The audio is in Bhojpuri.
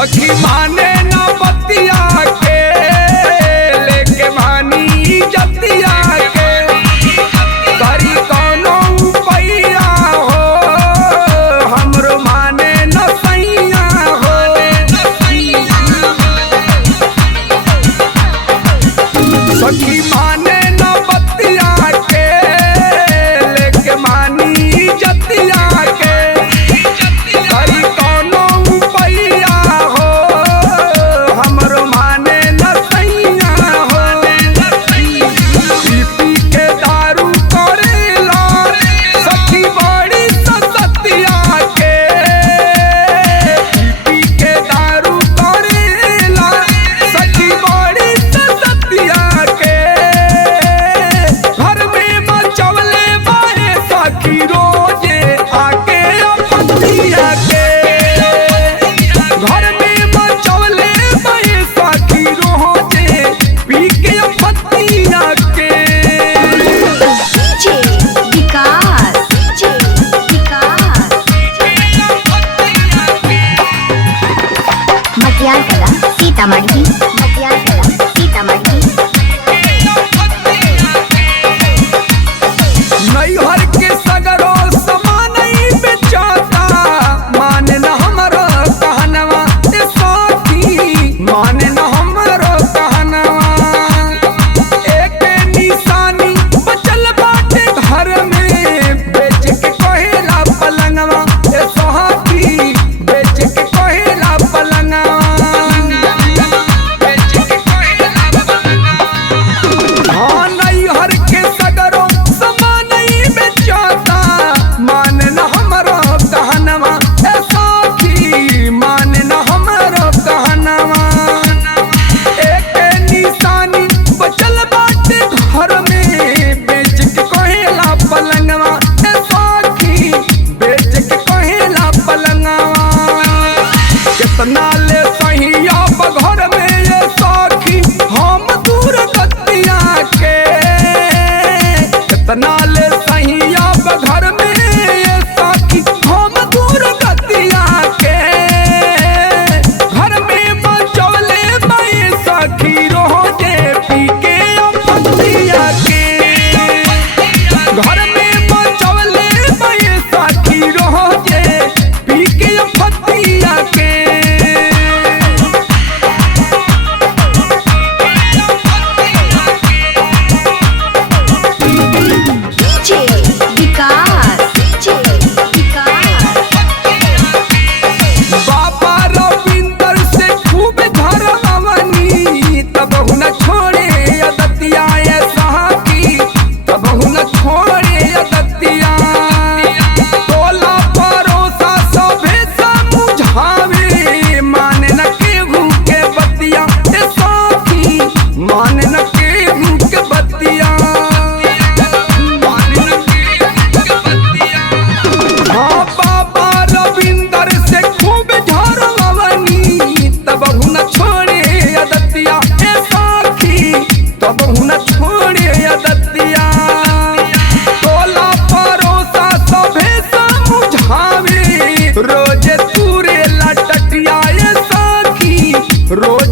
सखी माने न बतिया के लेके मानी जतिया के करी कौनो पैया हो हमरो माने न सैया हो। सखी माने न बतिया के लेके मानी जतिया के करी कौनो पैया हो हमरो माने न सैया हो। पी पी के दारू करेला सखी बड़ी सतिया के पी पी के दारू करेला सखी बड़ी सतिया के घर में मचवले बाए सखी रोजे आके अपतिया के घर में मचवले बाए सखी रोजे पी के अपतिया के। डीजे विकास मटियार कला सीतामढ़ी नैहर के सगरो समान बेचाता माने न हमरो कहनवा ए सखी माने न हमरो कहनवा। एक निशानी बचल बाटे घर में बेच के कहेला पलंगवा ए सखी बेच के कहेला पलंगवा बेच के कहेला पलंगवा। हाँ नैहर के सगरो समान बेचाता मान न हमरो कहनवा ए सखी मान न हमरो कहनवा। एक निशानी बचल बाटे घर में बेच के कहेला पलंगवा ए सखी बेच के कहेला पलंगवा। कितना ले सहिया घर में ये सखी हम दूर गतिया के कितना ले सहिया घर में ये सखी हम दूर गतिया के घर में बचवले बाए सखी रोजे पी के अपतिया के घर में बचवले बाए सखी रोजे पी के अपतिया के। डीजे विकास बाबा रविंदर से खूब धरवनी तब न छोड़े अदतिया ए सखी तब न छोड़े अदतिया। टोला परोसा सभे समझावे माने न केहू के बतिया ए सखी माने न केहू के बतिया माने न केहू के बतिया। हाँ बाबा रविंदर से खूब झरवनी तब न छोड़े अदतिया ए सखी तब न छोड़े अदतिया। टोला परोसा सभे समझावे रोजे तूरे लटटिया ए सखी रोज